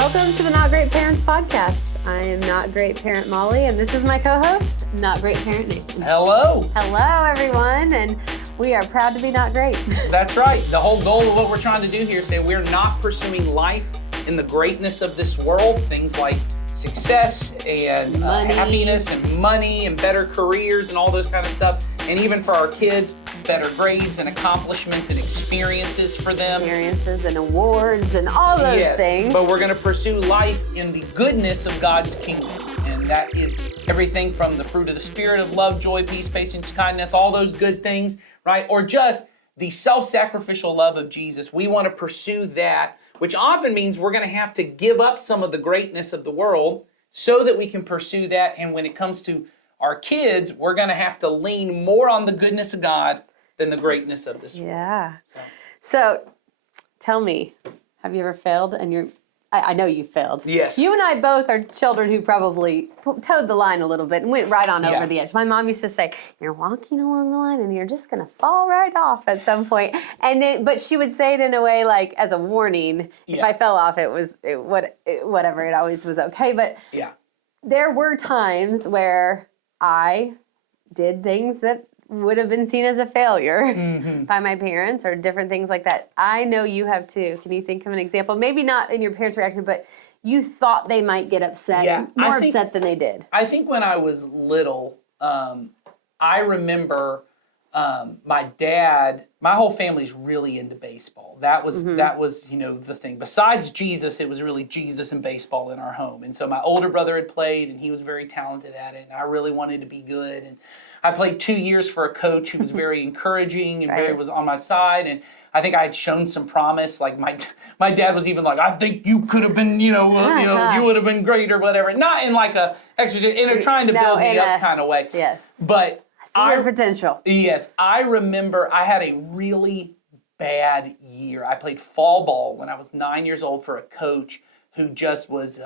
Welcome to the Not Great Parents podcast. I am Not Great Parent Molly, and this is my co-host, Not Great Parent Nathan. Hello. Hello, everyone, and we are proud to be not great. That's right. The whole goal of what we're trying to do here is say we're not pursuing life in the greatness of this world, things like success and happiness and money and better careers and all those kind of stuff. And even for our kids, better grades and accomplishments and experiences for them. Experiences and awards and all those things. But we're going to pursue life in the goodness of God's kingdom. And that is everything from the fruit of the Spirit of love, joy, peace, patience, kindness, all those good things, right? Or just the self-sacrificial love of Jesus. We want to pursue that, which often means we're going to have to give up some of the greatness of the world so that we can pursue that. And when it comes to our kids, we're going to have to lean more on the goodness of God than the greatness of this world. Yeah. So tell me, have you ever failed? And I know you failed. Yes. You and I both are children who probably towed the line a little bit and went right on over the edge. My mom used to say, you're walking along the line and you're just going to fall right off at some point. But she would say it in a way like as a warning. If I fell off, whatever, it always was okay. But there were times where I did things that would have been seen as a failure by my parents or different things like that. I know you have too. Can you think of an example? Maybe not in your parents' reaction, but you thought they might get upset, more upset than they did. I think when I was little, I remember my dad, my whole family's really into baseball. That was the thing. Besides Jesus, it was really Jesus and baseball in our home. And so my older brother had played and he was very talented at it. And I really wanted to be good. And I played 2 years for a coach who was very encouraging and was on my side. And I think I had shown some promise. Like my dad was even like, I think you could have been, you would have been great or whatever. Not in like a trying to build me up kind of way. Yes. But your potential. Yes. I remember I had a really bad year. I played fall ball when I was 9 years old for a coach who just was,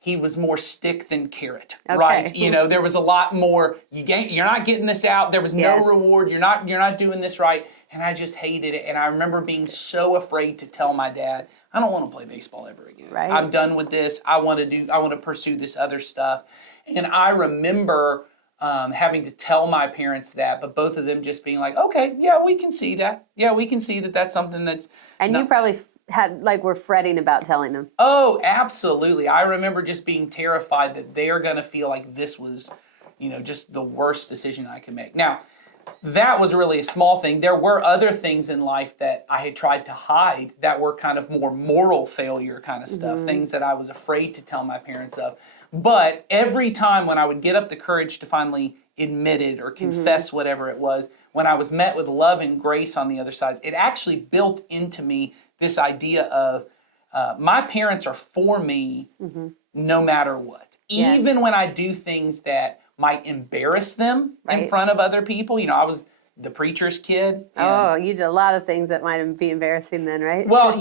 he was more stick than carrot, right? There was a lot more, you're not getting this out. There was no reward. You're not doing this right. And I just hated it. And I remember being so afraid to tell my dad, I don't want to play baseball ever again. Right. I'm done with this. I want to pursue this other stuff. And I remember having to tell my parents that, but both of them just being like, okay, yeah, we can see that. Yeah, we can see that that's something that's... And you probably were fretting about telling them. Oh, absolutely. I remember just being terrified that they're going to feel like this was, just the worst decision I could make. Now, that was really a small thing. There were other things in life that I had tried to hide that were kind of more moral failure kind of stuff, things that I was afraid to tell my parents of. But every time when I would get up the courage to finally admit it or confess whatever it was, when I was met with love and grace on the other side, it actually built into me this idea of my parents are for me no matter what. Yes. Even when I do things that might embarrass them in front of other people. I was the preacher's kid. Oh, you did a lot of things that might be embarrassing then, right? Well,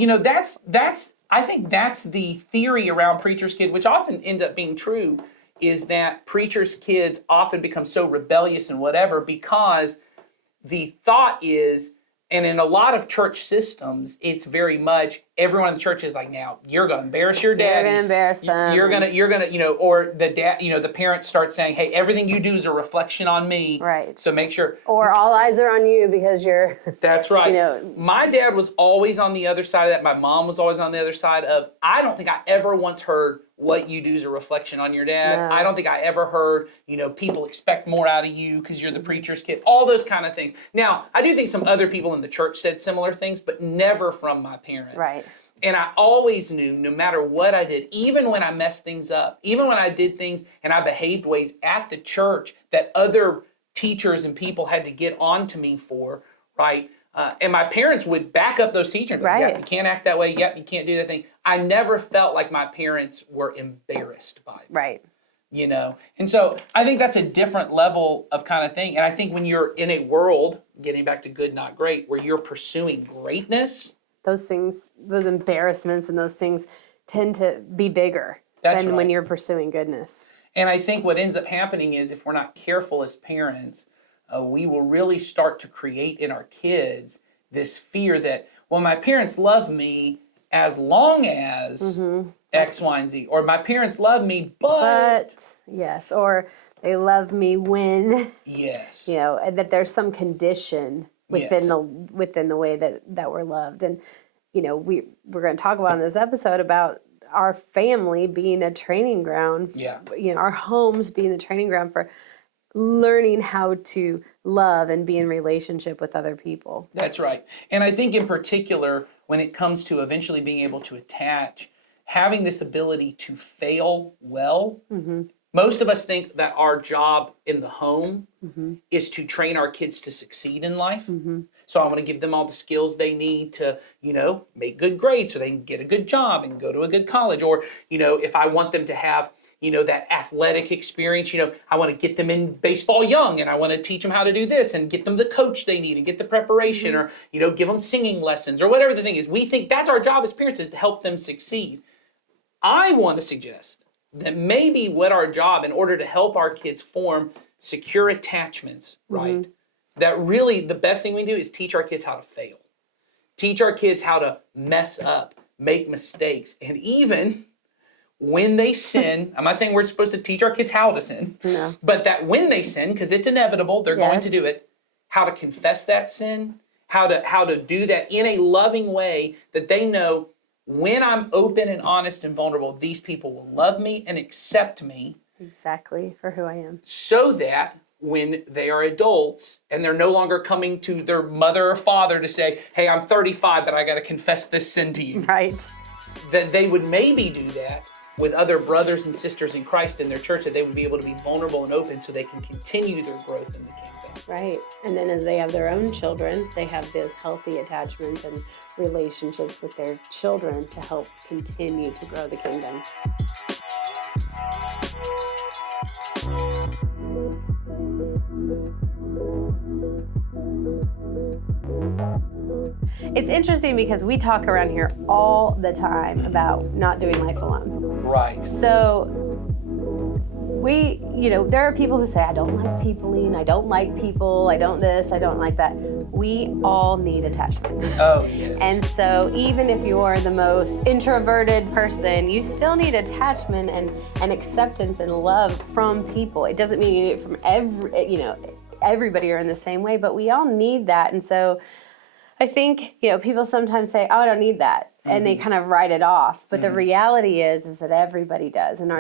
I think that's the theory around preacher's kid, which often ends up being true, is that preacher's kids often become so rebellious and whatever because the thought is, and in a lot of church systems, it's very much everyone in the church is like, now you're going to embarrass your dad. You're going to embarrass them. You're going to, or the dad, the parents start saying, hey, everything you do is a reflection on me. Right. So make sure. Or all eyes are on you because you're. That's right. My dad was always on the other side of that. My mom was always on the other side of, I don't think I ever once heard what you do is a reflection on your dad. No. I don't think I ever heard, people expect more out of you because you're the preacher's kid. All those kind of things. Now, I do think some other people in the church said similar things, but never from my parents. Right. And I always knew, no matter what I did, even when I messed things up, even when I did things and I behaved ways at the church that other teachers and people had to get on to me for, right? And my parents would back up those teachers. Right. Yep, you can't act that way. Yep, you can't do that thing. I never felt like my parents were embarrassed by me. Right. And so I think that's a different level of kind of thing. And I think when you're in a world, getting back to good, not great, where you're pursuing greatness, those things, those embarrassments and those things tend to be bigger than when you're pursuing goodness. And I think what ends up happening is if we're not careful as parents, we will really start to create in our kids this fear that, well, my parents love me as long as X, Y, and Z. Or my parents love me, But yes, or they love me when, yes. and that there's some condition within the way that we're loved. And we're going to talk about in this episode about our family being a training ground. Yeah. Our homes being the training ground for learning how to love and be in relationship with other people. That's right. And I think in particular, when it comes to eventually being able to attach, having this ability to fail well, most of us think that our job in the home is to train our kids to succeed in life. So I want to give them all the skills they need to, make good grades so they can get a good job and go to a good college. Or, if I want them to have that athletic experience, I want to get them in baseball young and I want to teach them how to do this and get them the coach they need and get the preparation or, give them singing lessons or whatever the thing is. We think that's our job as parents, is to help them succeed. I want to suggest that maybe what our job, in order to help our kids form secure attachments, right? That really the best thing we do is teach our kids how to fail. Teach our kids how to mess up, make mistakes, and even when they sin, I'm not saying we're supposed to teach our kids how to sin, but that when they sin, because it's inevitable, they're going to do it, how to confess that sin, how to do that in a loving way that they know when I'm open and honest and vulnerable, these people will love me and accept me. Exactly, for who I am. So that when they are adults and they're no longer coming to their mother or father to say, hey, I'm 35, but I got to confess this sin to you. Right. That they would maybe do that with other brothers and sisters in Christ in their church, that they would be able to be vulnerable and open so they can continue their growth in the kingdom. Right. And then as they have their own children, they have those healthy attachments and relationships with their children to help continue to grow the kingdom. It's interesting because we talk around here all the time about not doing life alone. Right. So there are people who say, I don't like peopling, I don't like people, I don't this, I don't like that. We all need attachment. Oh, yes. And so even if you're the most introverted person, you still need attachment and acceptance and love from people. It doesn't mean you need it from everybody are in the same way, but we all need that. And so I think, people sometimes say, oh, I don't need that. And they kind of write it off. But the reality is that everybody does. And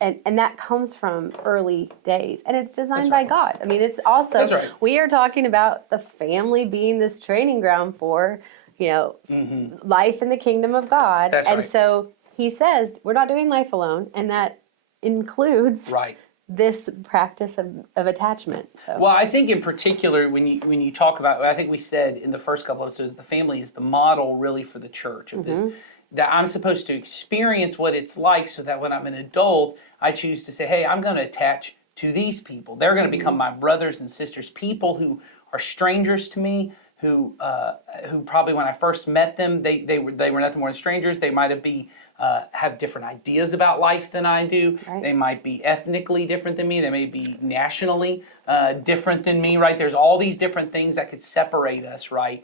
and that comes from early days. And it's designed by God. I mean, it's also, we are talking about the family being this training ground for, life in the kingdom of God. That's and right. So he says, we're not doing life alone. And that includes this practice of attachment. So. Well, I think in particular, when you talk about, I think we said in the first couple of episodes, the family is the model really for the church of this, that I'm supposed to experience what it's like so that when I'm an adult, I choose to say, hey, I'm going to attach to these people. They're going to become my brothers and sisters, people who are strangers to me, who probably when I first met them, they were nothing more than strangers. They might have different ideas about life than I do. Right. They might be ethnically different than me. They may be nationally different than me, right? There's all these different things that could separate us, right?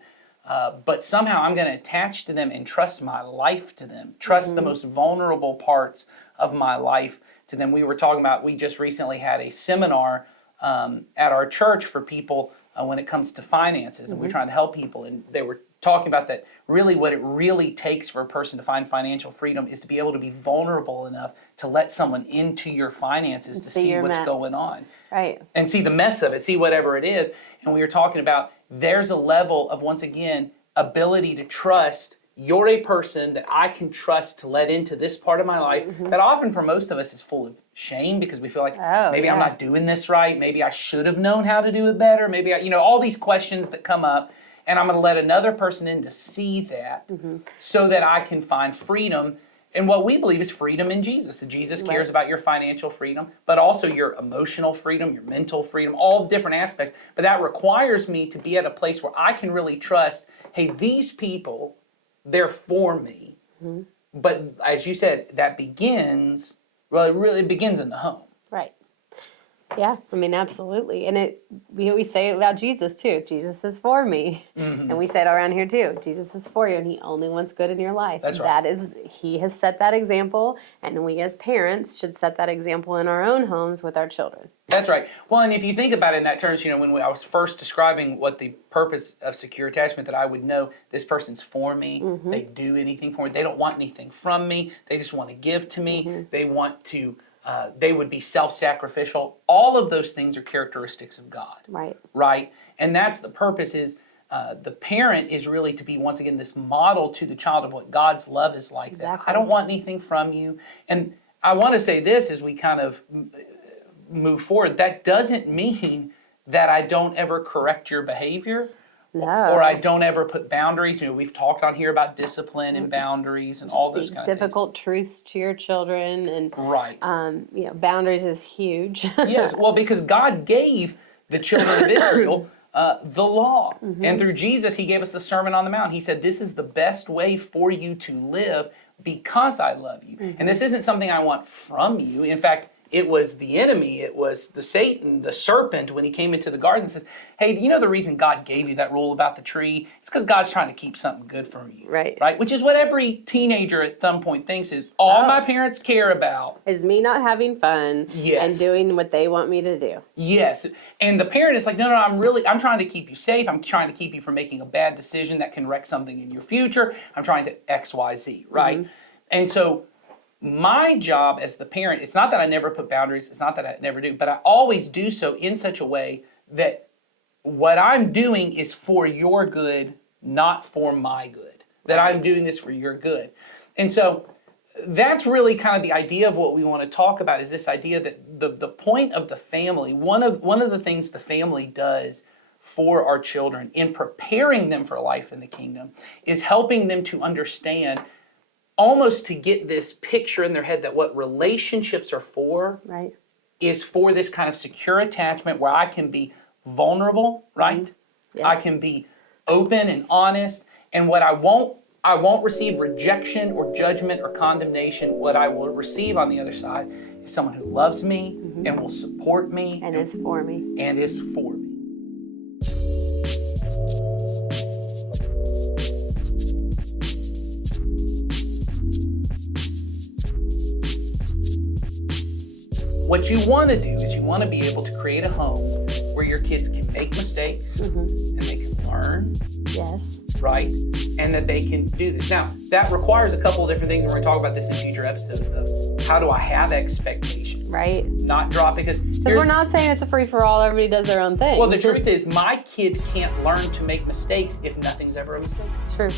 But somehow I'm going to attach to them and trust my life to them, trust the most vulnerable parts of my life to them. We just recently had a seminar at our church for people when it comes to finances, and we're trying to help people, and they were talking about that really what it really takes for a person to find financial freedom is to be able to be vulnerable enough to let someone into your finances to see what's going on. Right. And see the mess of it, see whatever it is. And we were talking about there's a level of, once again, ability to trust. You're a person that I can trust to let into this part of my life that often for most of us is full of shame because we feel like maybe I'm not doing this right. Maybe I should have known how to do it better. Maybe all these questions that come up, and I'm going to let another person in to see that so that I can find freedom. And what we believe is freedom in Jesus. That Jesus cares about your financial freedom, but also your emotional freedom, your mental freedom, all different aspects. But that requires me to be at a place where I can really trust, hey, these people, they're for me. But as you said, that begins, it begins in the home. Right. Yeah, I mean, absolutely. And we say it about Jesus too. Jesus is for me. And we say it around here too. Jesus is for you, and he only wants good in your life. That's right. He has set that example, and we as parents should set that example in our own homes with our children. That's right. Well, and if you think about it in that terms, when I was first describing what the purpose of secure attachment, that I would know this person's for me. They do anything for me. They don't want anything from me. They just want to give to me. They want to. They would be self-sacrificial. All of those things are characteristics of God. Right. Right. And that's the purpose is the parent is really to be, once again, this model to the child of what God's love is like. Exactly. That I don't want anything from you. And I want to say this as we kind of move forward. That doesn't mean that I don't ever correct your behavior. No. Or I don't ever put boundaries. We've talked on here about discipline and boundaries and all those kind of difficult truths to your children, and Right. Boundaries is huge. Yes, well, because God gave the children of Israel the law. And through Jesus, he gave us the Sermon on the Mount. He said, this is the best way for you to live because I love you. And this isn't something I want from you. In fact, it was the enemy, it was the Satan, the serpent, when he came into the garden and says, hey, do you know the reason God gave you that rule about the tree? It's because God's trying to keep something good from you. Right. Right? Which is what every teenager at some point thinks is all my parents care about. Is me not having fun Yes. and doing what they want me to do. Yes. And the parent is like, no, I'm trying to keep you safe. I'm trying to keep you from making a bad decision that can wreck something in your future. I'm trying to X, Y, Z, right? And so my job as the parent, it's not that I never put boundaries, it's not that I never do, but I always do so in such a way that what I'm doing is for your good, not for my good. That I'm doing this for your good. And so that's really kind of the idea of what we want to talk about, is this idea that the point of the family, one of the things the family does for our children in preparing them for life in the kingdom is helping them to understand, almost to get this picture in their head that what relationships are for Right. is for this kind of secure attachment where I can be vulnerable, right? Yeah. I can be open and honest, and what I won't receive rejection or judgment or condemnation. What I will receive on the other side is someone who loves me and will support me And is for me. and is for me. What you want to do is you want to be able to create a home where your kids can make mistakes and they can learn, Yes. right? And that they can do this. Now, that requires a couple of different things, and we're going to talk about this in future episodes of how do I have expectations? Right. Not drop, because We're not saying it's a free-for-all, everybody does their own thing. well, the truth is my kid can't learn to make mistakes if nothing's ever a mistake. True.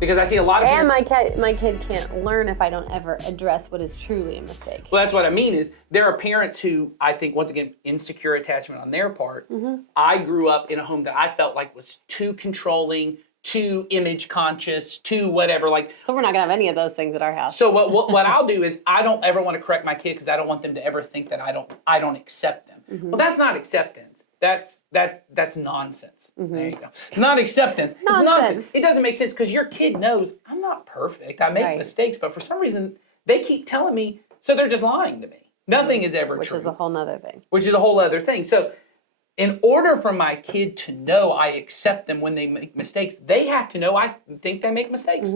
Because I see a lot of And parents, my kid can't learn if I don't ever address what is truly a mistake. well, that's what I mean is there are parents who I think, once again, insecure attachment on their part. I grew up in a home that I felt like was too controlling, too image conscious, too whatever. Like, So we're not gonna have any of those things at our house. so what I'll do is I don't ever want to correct my kid because I don't want them to ever think that I don't accept them. Well, that's not acceptance. That's nonsense. There you go. It's not acceptance. It's nonsense. Nonsense. It doesn't make sense because your kid knows I'm not perfect. I make Right. mistakes, but for some reason they keep telling me, so they're just lying to me. Nothing is ever Which true. is a whole nother thing. Which is a whole other thing. So in order for my kid to know I accept them when they make mistakes, they have to know I think they make mistakes.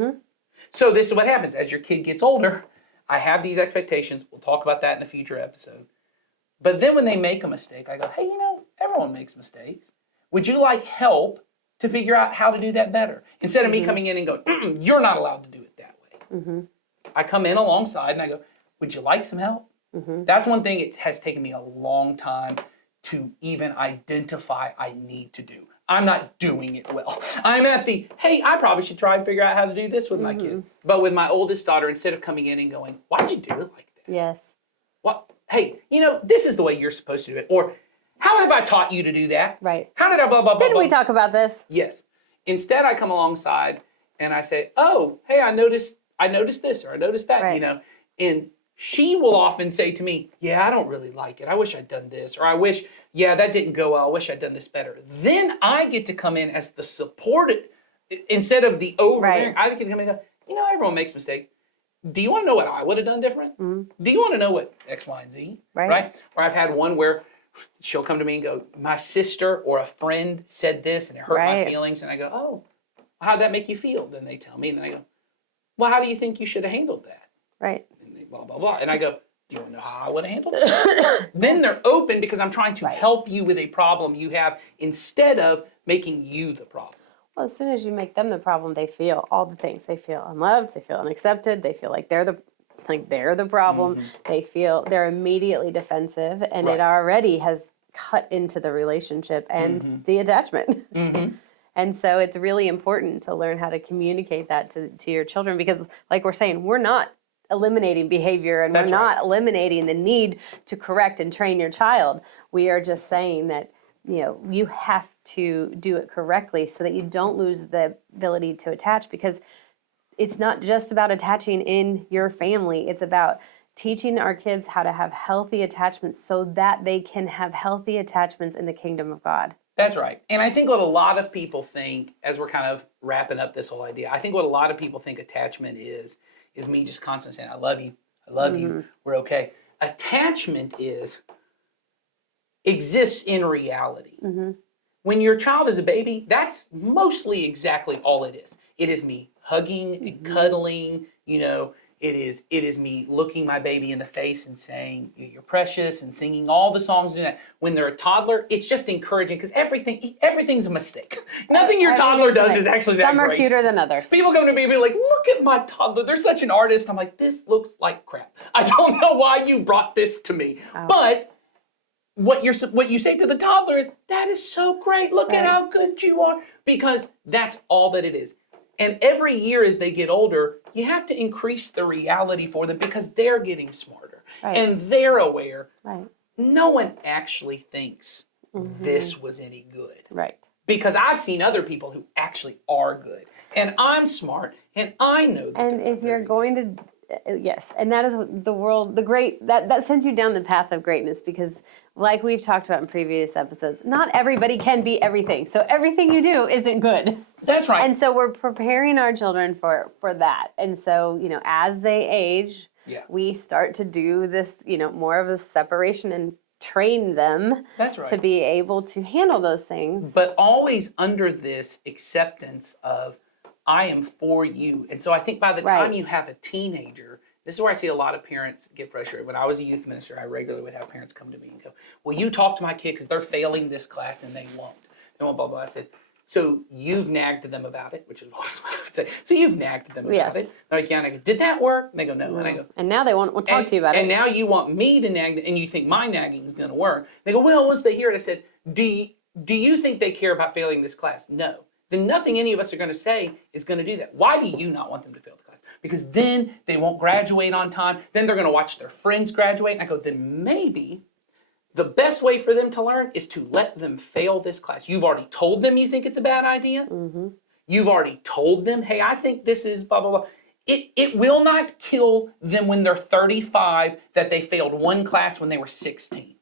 So this is what happens. As your kid gets older, I have these expectations. We'll talk about that in a future episode. But then when they make a mistake, I go, hey, everyone makes mistakes. Would you like help to figure out how to do that better? Instead of me coming in and going, you're not allowed to do it that way. I come in alongside and I go, would you like some help? That's one thing it has taken me a long time to even identify I need to do. I'm not doing it well. I'm at the, hey, I probably should try and figure out how to do this with my kids. But with my oldest daughter, instead of coming in and going, why'd you do it like that? Yes. What? Hey, this is the way you're supposed to do it. Or, how have I taught you to do that? Right. How did I blah, blah, blah, Didn't blah? we talk about this? Yes. Instead, I come alongside and I say, oh, hey, I noticed this or I noticed that, Right. And she will often say to me, yeah, I don't really like it. I wish I'd done this. Or I wish, yeah, that didn't go well. I wish I'd done this better. Then I get to come in as the supported, instead of the overbearing. Right. I get to come in and go, everyone makes mistakes. Do you want to know what I would have done different? Do you want to know what X, Y, and Z? Right. Or I've had one where she'll come to me and go, my sister or a friend said this and it hurt my Right. feelings. And I go, oh, how'd that make you feel? Then they tell me, and then I go, well, how do you think you should have handled that? Right. And they blah, blah, blah. And I go, do you want to know how I would have handled it? Then they're open because I'm trying to Right. help you with a problem you have instead of making you the problem. Well, as soon as you make them the problem, they feel all the things. They feel unloved. They feel unaccepted. They feel like they're the problem. They feel they're immediately defensive, and Right. it already has cut into the relationship and the attachment. And so it's really important to learn how to communicate that to your children, because like we're saying, we're not eliminating behavior, and That's we're not right. eliminating the need to correct and train your child. We are just saying that, you have to do it correctly so that you don't lose the ability to attach, because it's not just about attaching in your family. It's about teaching our kids how to have healthy attachments so that they can have healthy attachments in the kingdom of God. That's right. And I think what a lot of people think, as we're kind of wrapping up this whole idea, I think what a lot of people think attachment is me just constantly saying, I love you, we're okay. Attachment exists in reality. When your child is a baby, that's mostly exactly all it is. It is me hugging and cuddling, it is me looking my baby in the face and saying, you're precious, and singing all the songs and doing that. When they're a toddler, it's just encouraging, because everything's a mistake. Nothing your toddler does is actually that Some are great. cuter than others. People come to me and be like, look at my toddler. They're such an artist. I'm like, this looks like crap. I don't know why you brought this to me. But what you say to the toddler is, that is so great. Look at how good you are. Because that's all that it is. And every year as they get older, you have to increase the reality for them, because they're getting smarter and they're aware. Right. No one actually thinks this was any good. Right. Because I've seen other people who actually are good. And I'm smart, and I know that. And if you're going to, yes, and that is the world, that sends you down the path of greatness, because like we've talked about in previous episodes, not everybody can be everything. So everything you do isn't good. That's right. And so we're preparing our children for that. And so, as they age, we start to do this, more of a separation and train them That's right. to be able to handle those things. But always under this acceptance of, I am for you. And so I think by the time you have a teenager, this is where I see a lot of parents get frustrated. When I was a youth minister, I regularly would have parents come to me and go, well, you talk to my kid because they're failing this class and they won't. They won't, blah, blah. I said, so you've nagged them about it, which is what I would say. So you've nagged them about it. They're like, yeah. And I go, did that work? And they go, no. And I go, and now they won't talk to you about it. And now you want me to nag them, and you think my nagging is going to work. They go, well, once they hear it, I said, do you think they care about failing this class? No. Then nothing any of us are going to say is going to do that. Why do you not want them to fail the class? Because then they won't graduate on time. Then they're going to watch their friends graduate. And I go, then maybe the best way for them to learn is to let them fail this class. You've already told them you think it's a bad idea. You've already told them, hey, I think this is blah, blah, blah. It will not kill them when they're 35 that they failed one class when they were 16.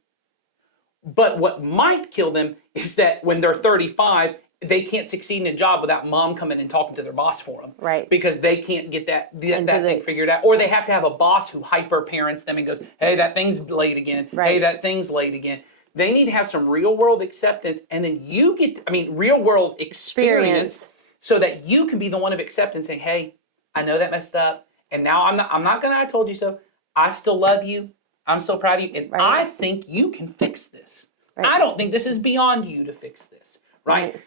But what might kill them is that when they're 35, they can't succeed in a job without mom coming and talking to their boss for them. Right. Because they can't get that thing figured out. Or they have to have a boss who hyper parents them and goes, hey, that thing's late again. Right. Hey, that thing's late again. They need to have some real world acceptance, and then you get, real world experience so that you can be the one of acceptance, saying, hey, I know that messed up, and now I'm not gonna I told you so. I still love you. I'm still proud of you, and I think you can fix this. I don't think this is beyond you to fix this. Right?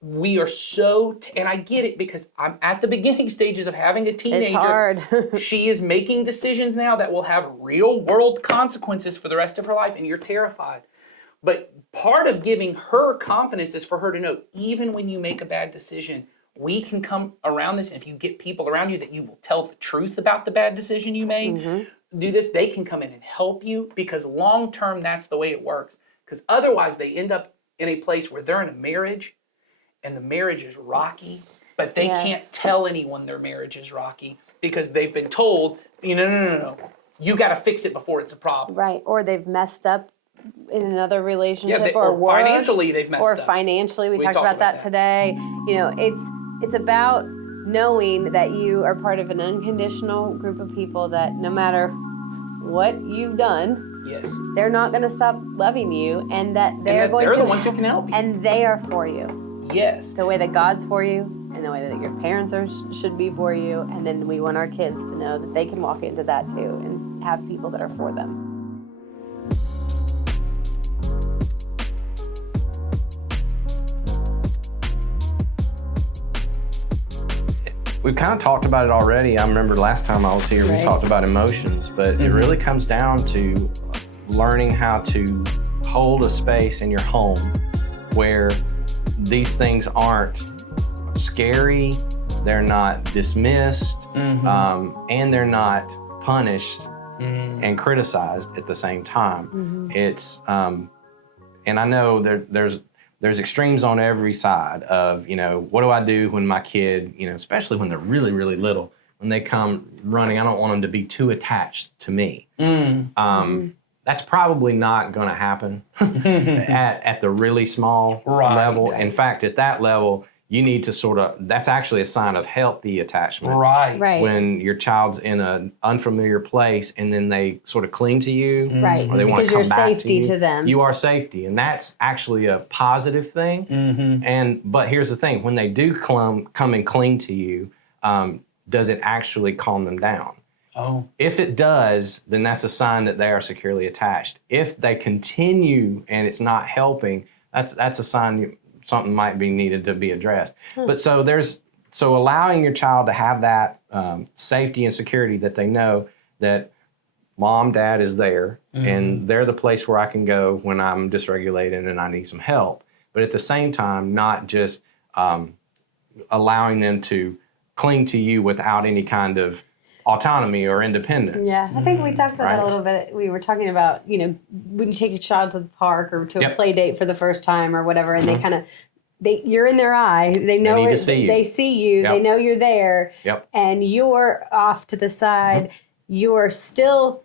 We are so, and I get it, because I'm at the beginning stages of having a teenager. It's hard. She is making decisions now that will have real world consequences for the rest of her life, and you're terrified. But part of giving her confidence is for her to know, even when you make a bad decision, we can come around this. And if you get people around you that you will tell the truth about the bad decision you made, do this, they can come in and help you, because long term, that's the way it works. Because otherwise, they end up in a place where they're in a marriage and the marriage is rocky, but they can't tell anyone their marriage is rocky because they've been told, no. You got to fix it before it's a problem. Right. Or they've messed up in another relationship, or financially they've messed up. Or financially, we talked about that today. It's about knowing that you are part of an unconditional group of people that no matter what you've done, Yes. They're not going to stop loving you, and that they're going they're to the ones who can help you. And they are for you. Yes. The way that God's for you, and the way that your parents should be for you, and then we want our kids to know that they can walk into that too and have people that are for them. We've kind of talked about it already. I remember last time I was here, we talked about emotions, but it really comes down to learning how to hold a space in your home where these things aren't scary, they're not dismissed, and they're not punished and criticized at the same time. It's, and I know there's extremes on every side of, what do I do when my kid, especially when they're really, really little, when they come running, I don't want them to be too attached to me. That's probably not going to happen at the really small level. In fact, at that level, you need to that's actually a sign of healthy attachment. Right. When your child's in an unfamiliar place and then they sort of cling to you. Right. Or they want to come because back you're safety to you. to them. You are safety. And that's actually a positive thing. But here's the thing. When they do come and cling to you, does it actually calm them down? Oh. If it does, then that's a sign that they are securely attached. If they continue and it's not helping, that's a sign something might be needed to be addressed. But so allowing your child to have that safety and security that they know that mom, dad is there and they're the place where I can go when I'm dysregulated and I need some help. But at the same time, not just allowing them to cling to you without any kind of autonomy or independence. Yeah, I think we talked about that a little bit. We were talking about, when you take your child to the park or to a play date for the first time or whatever, and they kind of, you're in their eye. They know need to it. see you. They see you. They know you're there. And you're off to the side. You're still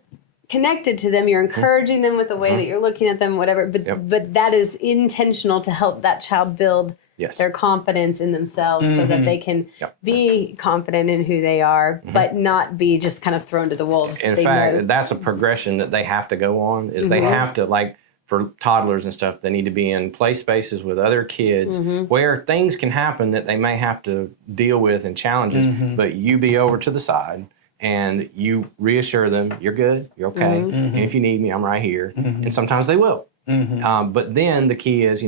connected to them. You're encouraging them with the way that you're looking at them, whatever. But that is intentional to help that child build their confidence in themselves so that they can be confident in who they are, but not be just kind of thrown to the wolves. In fact, that's a progression that they have to go on, is they have to, like for toddlers and stuff, they need to be in play spaces with other kids where things can happen that they may have to deal with and challenges, but you be over to the side and you reassure them, you're good, you're okay, and if you need me, I'm right here. And sometimes they will. But then the key is,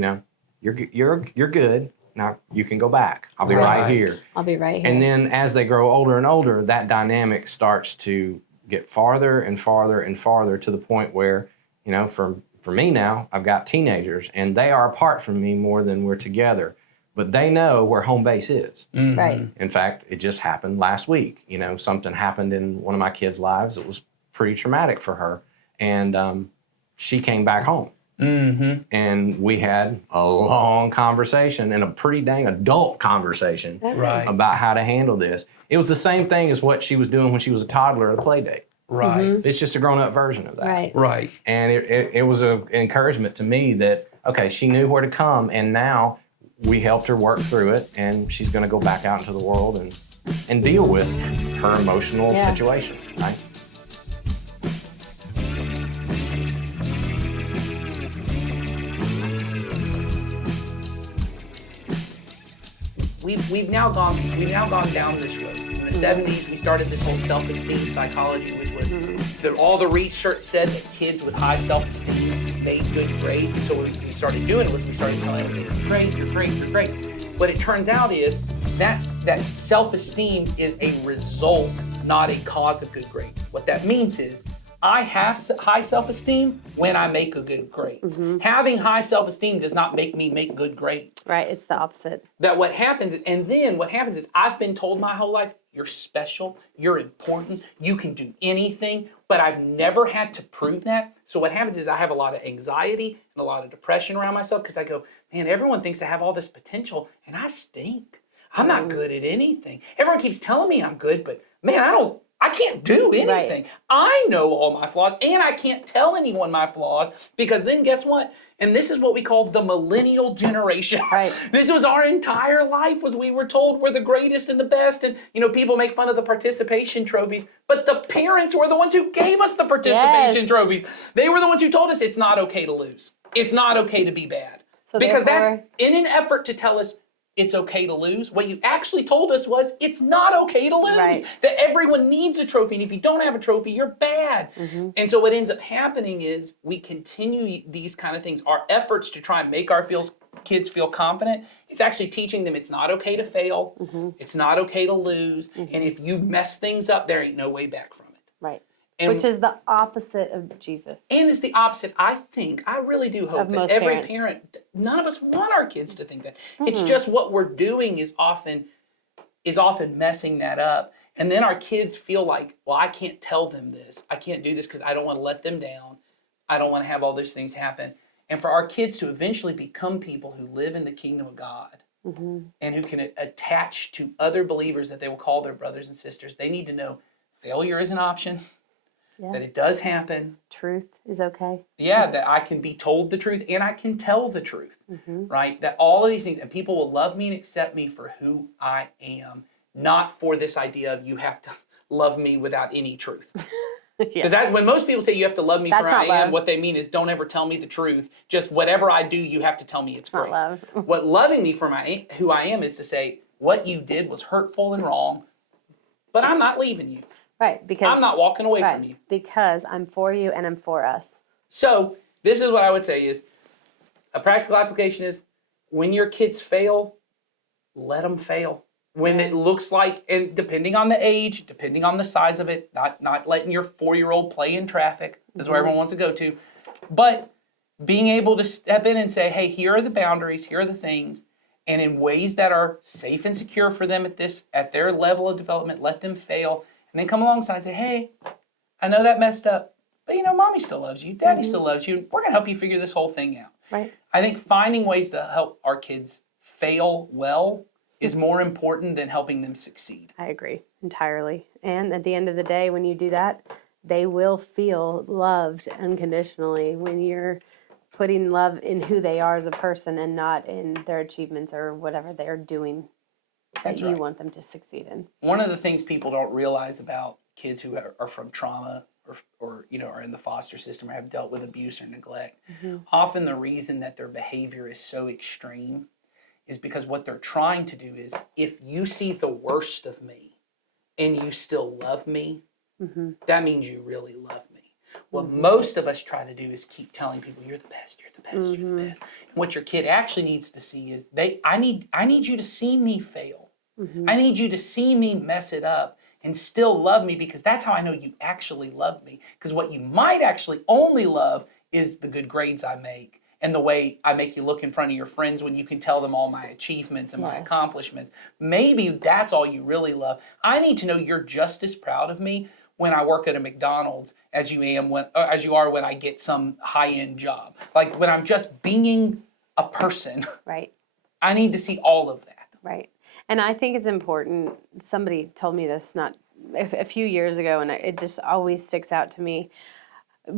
you're good. Now you can go back. I'll be right here. I'll be right here. And then as they grow older and older, that dynamic starts to get farther and farther and farther to the point where, for me now, I've got teenagers and they are apart from me more than we're together. But they know where home base is. Right. In fact, it just happened last week. Something happened in one of my kids' lives. It was pretty traumatic for her. And she came back home. And we had a long conversation and a pretty dang adult conversation about how to handle this. It was the same thing as what she was doing when she was a toddler at a play date. It's just a grown-up version of that. Right. And it was an encouragement to me that, okay, she knew where to come, and now we helped her work through it, and she's going to go back out into the world and deal with her emotional situation, right? We've now gone down this road. In the 70s, we started this whole self-esteem psychology, which was all the research said that kids with high self-esteem made good grades. So what we started doing was we started telling them, you're great, you're great, you're great. What it turns out is that self-esteem is a result, not a cause of good grades. What that means is I have high self-esteem when I make a good grades. Having high self-esteem does not make me make good grades. Right, it's the opposite. What happens is I've been told my whole life, you're special, you're important, you can do anything, but I've never had to prove that. So what happens is I have a lot of anxiety and a lot of depression around myself because I go, man, everyone thinks I have all this potential and I stink. I'm not good at anything. Everyone keeps telling me I'm good, but man, I don't I can't do anything. I know all my flaws, and I can't tell anyone my flaws, because then guess what? And this is what we call the millennial generation. Right. This was our entire life, was we were told we're the greatest and the best. And, people make fun of the participation trophies, but the parents were the ones who gave us the participation trophies. They were the ones who told us it's not okay to lose. It's not okay to be bad. So because that's in an effort to tell us it's okay to lose. What you actually told us was it's not okay to lose. Right. That everyone needs a trophy, and if you don't have a trophy, you're bad. And so what ends up happening is we continue these kind of things. Our efforts to try and make our kids feel confident, it's actually teaching them it's not okay to fail. It's not okay to lose. And if you mess things up, there ain't no way back from it. Right. And, which is the opposite of Jesus. And it's the opposite. I really do hope that every parent, none of us want our kids to think that. It's just what we're doing is often messing that up. And then our kids feel like, well, I can't tell them this. I can't do this because I don't want to let them down. I don't want to have all those things happen. And for our kids to eventually become people who live in the kingdom of God and who can attach to other believers that they will call their brothers and sisters, they need to know failure is an option. Yeah. That it does happen. Truth is okay. Yeah, that I can be told the truth and I can tell the truth, right? That all of these things, and people will love me and accept me for who I am, not for this idea of you have to love me without any truth. Because when most people say you have to love me for who I am, what they mean is don't ever tell me the truth. Just whatever I do, you have to tell me it's great. Not love. What loving me for who I am is to say what you did was hurtful and wrong, but I'm not leaving you. Right, because I'm not walking away from you. Because I'm for you and I'm for us. So this is what I would say is, a practical application is, when your kids fail, let them fail. When it looks like, and depending on the age, depending on the size of it, not letting your 4-year-old play in traffic is where everyone wants to go to, but being able to step in and say, hey, here are the boundaries, here are the things, and in ways that are safe and secure for them at their level of development, let them fail. And then come alongside and say, hey, I know that messed up, but mommy still loves you, daddy still loves you. We're going to help you figure this whole thing out. Right. I think finding ways to help our kids fail well is more important than helping them succeed. I agree entirely. And at the end of the day, when you do that, they will feel loved unconditionally when you're putting love in who they are as a person and not in their achievements or whatever they're doing. That you want them to succeed in. One of the things people don't realize about kids who are from trauma or are in the foster system or have dealt with abuse or neglect, often the reason that their behavior is so extreme is because what they're trying to do is, if you see the worst of me and you still love me, that means you really love me. What most of us try to do is keep telling people, you're the best, you're the best, you're the best. And what your kid actually needs to see is, I need you to see me fail. I need you to see me mess it up and still love me, because that's how I know you actually love me. Because what you might actually only love is the good grades I make and the way I make you look in front of your friends when you can tell them all my achievements and my accomplishments. Maybe that's all you really love. I need to know you're just as proud of me when I work at a McDonald's as you are when I get some high-end job. Like when I'm just being a person. Right. I need to see all of that. Right. And I think it's important. Somebody told me this not a few years ago, and it just always sticks out to me.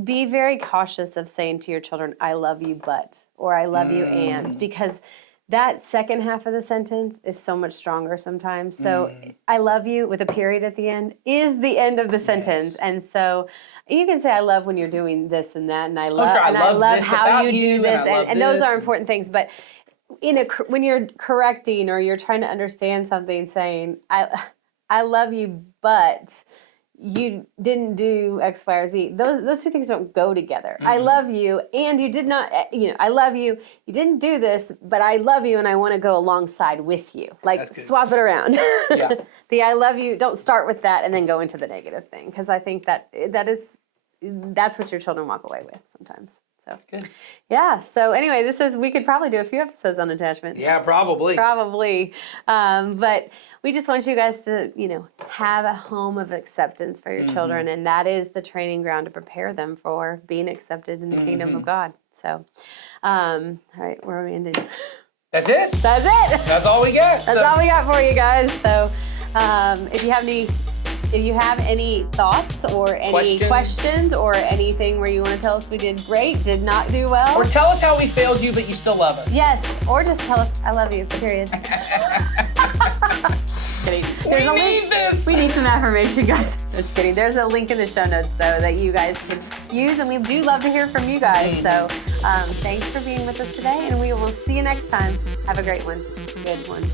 Be very cautious of saying to your children, I love you, but, or I love you, and, because that second half of the sentence is so much stronger sometimes. So I love you with a period at the end is the end of the sentence. And so you can say I love when you're doing this and that, and I love how you do this, and those are important things. But when you're correcting or you're trying to understand something, saying I love you, but you didn't do X, Y, or Z. Those two things don't go together. I love you, and you did not. I love you. You didn't do this, but I love you, and I want to go alongside with you. Like swap it around. Yeah. The I love you. Don't start with that and then go into the negative thing, because I think that's what your children walk away with sometimes. So that's good. Yeah. So anyway, we could probably do a few episodes on attachment. Yeah, probably. But we just want you guys to, have a home of acceptance for your children, and that is the training ground to prepare them for being accepted in the kingdom of God. So, all right, where are we ending? That's it. That's it. That's all we got. That's all we got for you guys. So, if you have any if you have any thoughts or any questions or anything where you want to tell us we did great, did not do well. Or tell us how we failed you, but you still love us. Yes, or just tell us I love you, period. Kidding. There's a link. This. We need some affirmation, guys. Just kidding. There's a link in the show notes, though, that you guys can use, and we do love to hear from you guys. So thanks for being with us today, and we will see you next time. Have a great one. Good one.